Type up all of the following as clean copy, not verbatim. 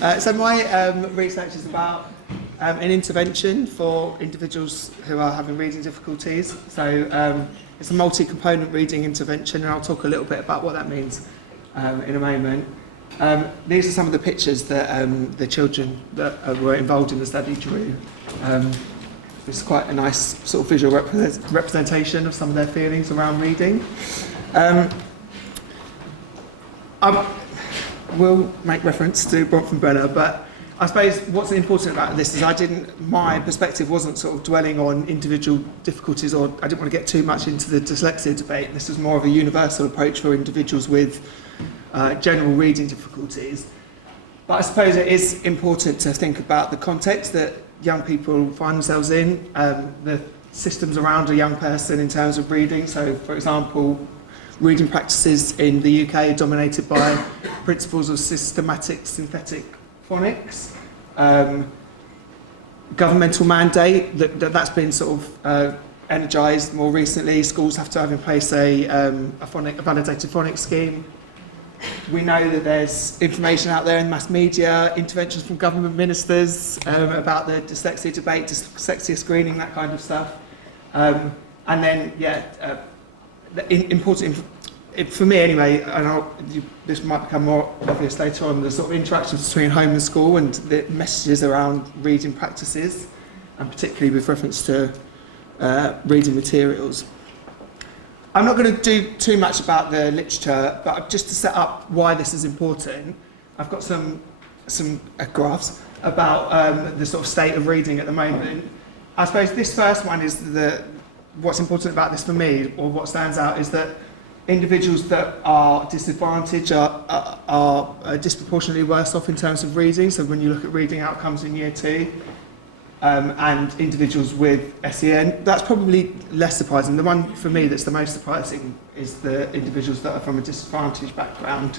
So my research is about an intervention for individuals who are having reading difficulties. So it's a multi-component reading intervention, and I'll talk a little bit about what that means in a moment. These are some of the pictures that the children that were involved in the study drew. It's quite a nice sort of visual representation of some of their feelings around reading. I will make reference to Bronfenbrenner, but I suppose what's important about this is my perspective wasn't sort of dwelling on individual difficulties, or I didn't want to get too much into the dyslexia debate. This was more of a universal approach for individuals with general reading difficulties. But I suppose it is important to think about the context that young people find themselves in, the systems around a young person in terms of reading. So, for example, reading practices in the UK are dominated by principles of systematic synthetic phonics. Governmental mandate, that's been sort of energised more recently. Schools have to have in place a validated phonics scheme. We know that there's information out there in mass media, interventions from government ministers about the dyslexia debate, dyslexia screening, that kind of stuff. And then, important for me anyway, and this might become more obvious later on, the sort of interactions between home and school and the messages around reading practices, and particularly with reference to reading materials. I'm not going to do too much about the literature, but just to set up why this is important, I've got some graphs about the sort of state of reading at the moment. I suppose this first one is what's important about this for me, or what stands out, is that individuals that are disadvantaged are disproportionately worse off in terms of reading. So when you look at reading outcomes in year 2, and individuals with SEN, that's probably less surprising. The one for me that's the most surprising is the individuals that are from a disadvantaged background.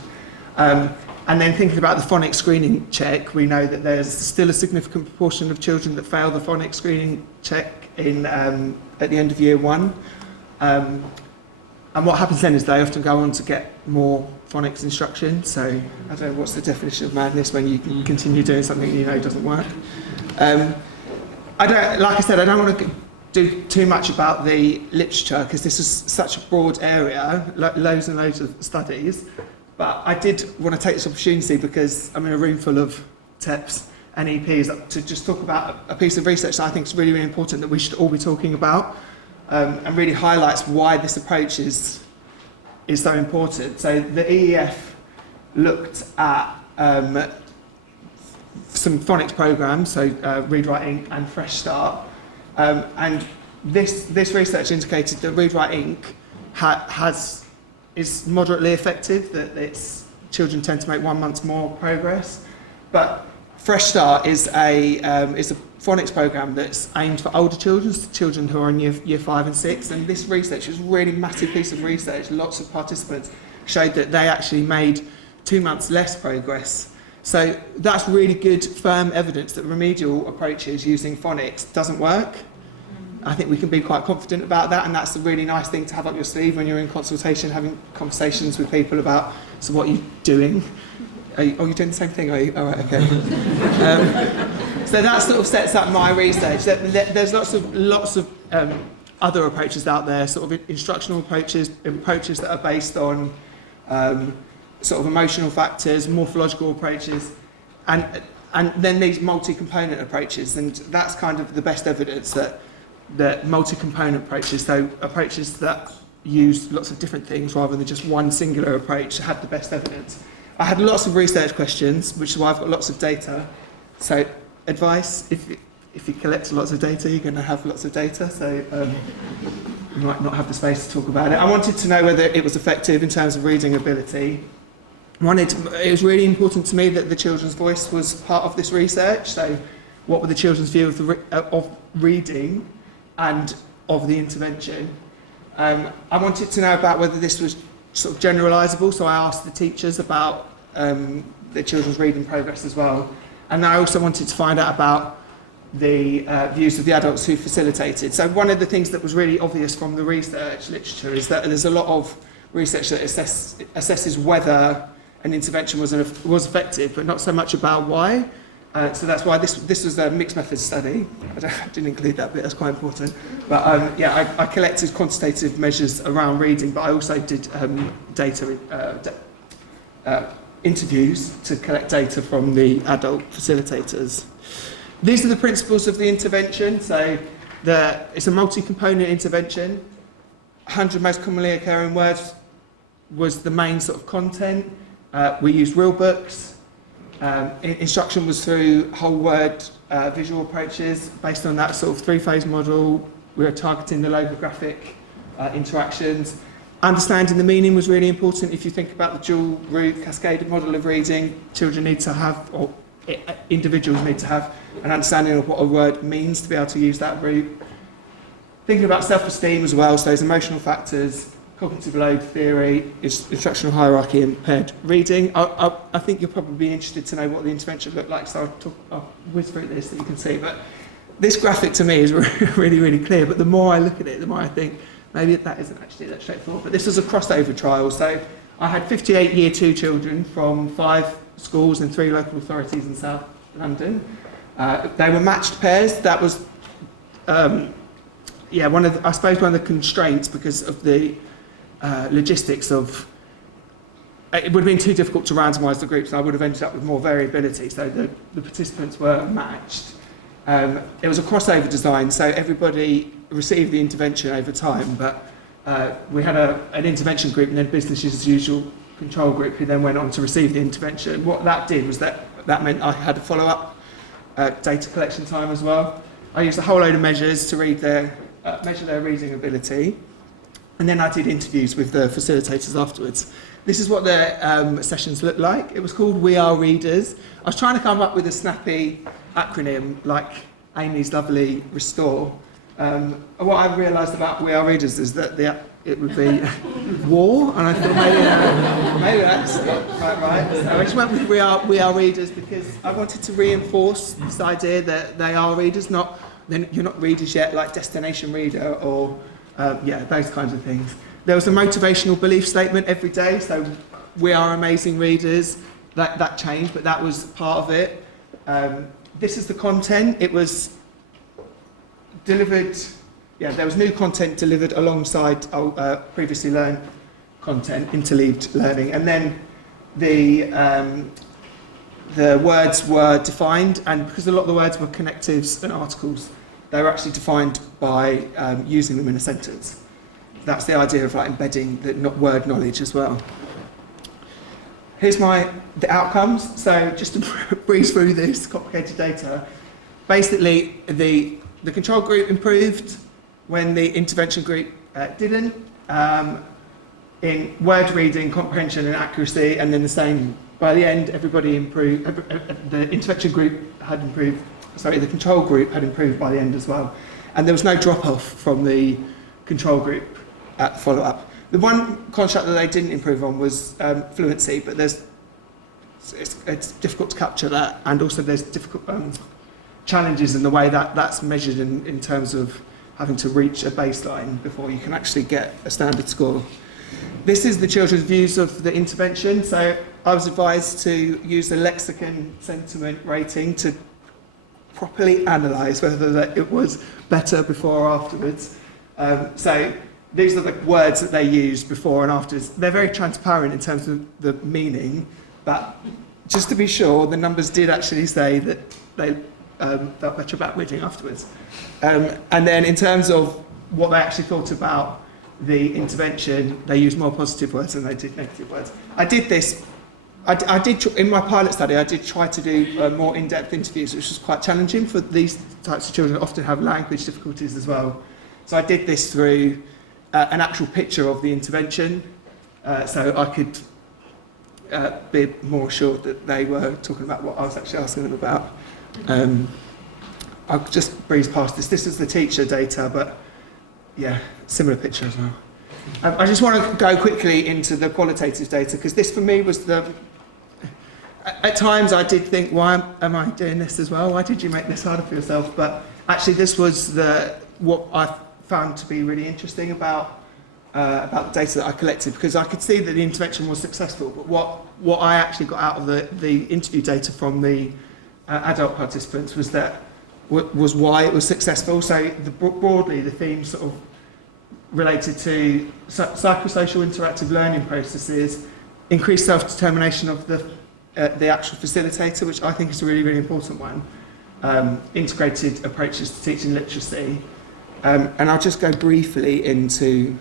And then thinking about the phonics screening check, we know that there's still a significant proportion of children that fail the phonics screening check at the end of year 1. And what happens then is they often go on to get more phonics instruction. So I don't know what's the definition of madness when you can continue doing something you know doesn't work. Like I said, I don't want to do too much about the literature because this is such a broad area, loads and loads of studies. But I did want to take this opportunity because I'm in a room full of TEPs and EPs to just talk about a piece of research that I think is really, really important that we should all be talking about, and really highlights why this approach is so important. So the EEF looked at some phonics programs, so Read Write Inc and Fresh Start, and this research indicated that Read Write Inc is moderately effective, that its children tend to make 1 month more progress, but Fresh Start is a phonics program that's aimed for older children who are in year 5 and 6, and this research was a really massive piece of research. Lots of participants showed that they actually made 2 months less progress. So that's really good, firm evidence that remedial approaches using phonics doesn't work. I think we can be quite confident about that, and that's a really nice thing to have up your sleeve when you're in consultation, having conversations with people about, so what are you doing? You're doing the same thing, are you? All right, okay. So that sort of sets up my research. There's lots of other approaches out there, sort of instructional approaches that are based on sort of emotional factors, morphological approaches, and then these multi-component approaches, and that's kind of the best evidence that multi-component approaches, so approaches that use lots of different things rather than just one singular approach, have the best evidence. I had lots of research questions, which is why I've got lots of data. So advice, if you collect lots of data, you're going to have lots of data, so you might not have the space to talk about it. I wanted to know whether it was effective in terms of reading ability. It was really important to me that the children's voice was part of this research, so what were the children's view of reading and of the intervention. I wanted to know about whether this was sort of generalisable, so I asked the teachers about the children's reading progress as well. And I also wanted to find out about the views of the adults who facilitated. So one of the things that was really obvious from the research literature is that there's a lot of research that assesses whether an intervention was effective, but not so much about why. So that's why this was a mixed methods study. I didn't include that bit, that's quite important. But I collected quantitative measures around reading, but I also did interviews to collect data from the adult facilitators. These are the principles of the intervention. So it's a multi-component intervention. 100 most commonly occurring words was the main sort of content. We used real books. Instruction was through whole word visual approaches. Based on that sort of three-phase model, we were targeting the logographic interactions. Understanding the meaning was really important. If you think about the dual root cascaded model of reading, children need to have, or individuals need to have, an understanding of what a word means to be able to use that root. Thinking about self-esteem as well, so those emotional factors, cognitive load theory, instructional hierarchy, and paired reading. I think you're probably interested to know what the intervention looked like, so I'll whiz through this so you can see. But this graphic to me is really, really clear, but the more I look at it, the more I think, maybe that isn't actually that straightforward. But this was a crossover trial, so I had 58 Year 2 children from 5 schools and 3 local authorities in South London. They were matched pairs. That was, one of the constraints because of the logistics of, it would have been too difficult to randomise the groups, and I would have ended up with more variability, so the participants were matched. It was a crossover design, so everybody received the intervention over time, but we had an intervention group and then business as usual control group who then went on to receive the intervention. What that did was that meant I had a follow-up data collection time as well. I used a whole load of measures to measure their reading ability. And then I did interviews with the facilitators afterwards. This is what their sessions looked like. It was called We Are Readers. I was trying to come up with a snappy acronym like Amy's lovely Restore. What I realised about We Are Readers is that it would be war, and I thought maybe that's not quite right. So I just went with We Are Readers because I wanted to reinforce this idea that they are readers, you're not readers yet, like destination reader or those kinds of things. There was a motivational belief statement every day, so we are amazing readers. That changed, but that was part of it. This is the content. It was delivered, there was new content delivered alongside previously learned content, interleaved learning. And then the words were defined, and because a lot of the words were connectives and articles, they were actually defined by using them in a sentence. That's the idea of embedding the word knowledge as well. Here's the outcomes. So just to breeze through this complicated data, basically the control group improved when the intervention group didn't, in word reading, comprehension and accuracy, and then the same by the end, everybody improved. The intervention group had improved. The control group had improved by the end as well. And there was no drop-off from the control group at the follow-up. The one construct that they didn't improve on was fluency, but it's difficult to capture that, and also there's difficult challenges in the way that that's measured in terms of having to reach a baseline before you can actually get a standard score. This is the children's views of the intervention. So I was advised to use a lexicon sentiment rating to properly analyse whether it was better before or afterwards. So these are the words that they used before and afterwards. They're very transparent in terms of the meaning, but just to be sure, the numbers did actually say that they felt better about reading afterwards. And then in terms of what they actually thought about the intervention, they used more positive words than they did negative words. I did this. In my pilot study, I did try to do more in-depth interviews, which was quite challenging for these types of children that often have language difficulties as well. So I did this through an actual picture of the intervention, so I could be more assured that they were talking about what I was actually asking them about. I'll just breeze past this. This is the teacher data, but similar picture as well. I just want to go quickly into the qualitative data, because this for me was at times I did think, why am I doing this as well? Why did you make this harder for yourself? But actually this was what I found to be really interesting about about the data that I collected, because I could see that the intervention was successful, but what I actually got out of the interview data from the adult participants was why it was successful. So broadly, the theme sort of related to psychosocial interactive learning processes, increased self-determination of the actual facilitator, which I think is a really, really important one, integrated approaches to teaching literacy. And I'll just go briefly into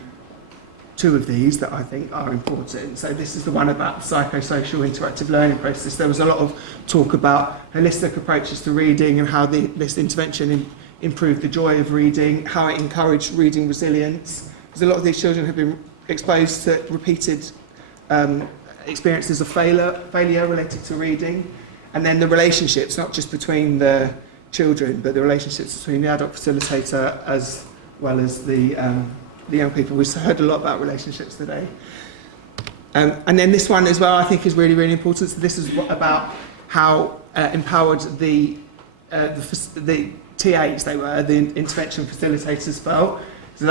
two of these that I think are important. So this is the one about the psychosocial interactive learning process. There was a lot of talk about holistic approaches to reading and how this intervention improved the joy of reading, how it encouraged reading resilience, because a lot of these children have been exposed to repeated experiences of failure related to reading, and then the relationships, not just between the children, but the relationships between the adult facilitator as well as the young people. We've heard a lot about relationships today. And then this one as well, I think, is really, really important. So this is about how empowered the TAs, the intervention facilitators, felt. So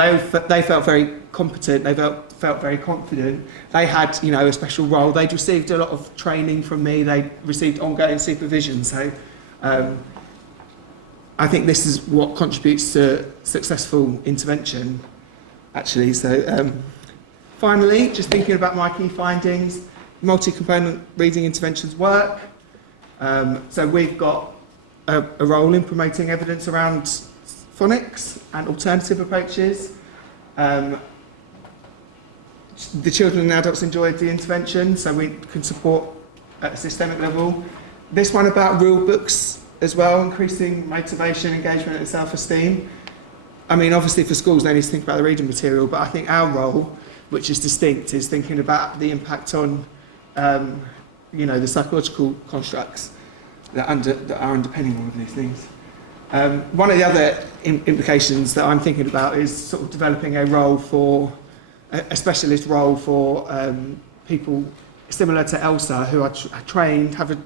they felt very competent, they felt very confident. They had, a special role. They'd received a lot of training from me. They received ongoing supervision. So I think this is what contributes to successful intervention, actually. So finally, just thinking about my key findings, multi-component reading interventions work. So we've got a role in promoting evidence around phonics and alternative approaches. The children and adults enjoyed the intervention, so we can support at a systemic level. This one about real books as well, increasing motivation, engagement and self-esteem. I mean, obviously for schools they need to think about the reading material, but I think our role, which is distinct, is thinking about the impact on the psychological constructs that are underpinning all of these things. One of the other implications that I'm thinking about is sort of developing a specialist role for people similar to Elsa, who are trained, have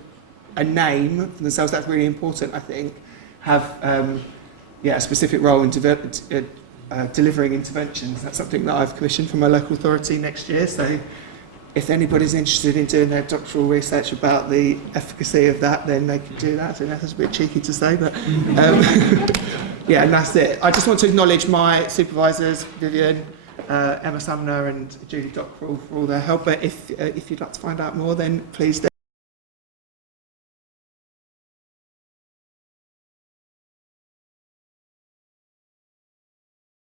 a name for themselves. That's really important, I think. Have a specific role in delivering interventions. That's something that I've commissioned from my local authority next year. So if anybody's interested in doing their doctoral research about the efficacy of that, then they can do that. I know that's a bit cheeky to say, but yeah, and that's it. I just want to acknowledge my supervisors, Vivian, Emma Sumner and Julie Dockrell, for all their help. But if you'd like to find out more, then please do.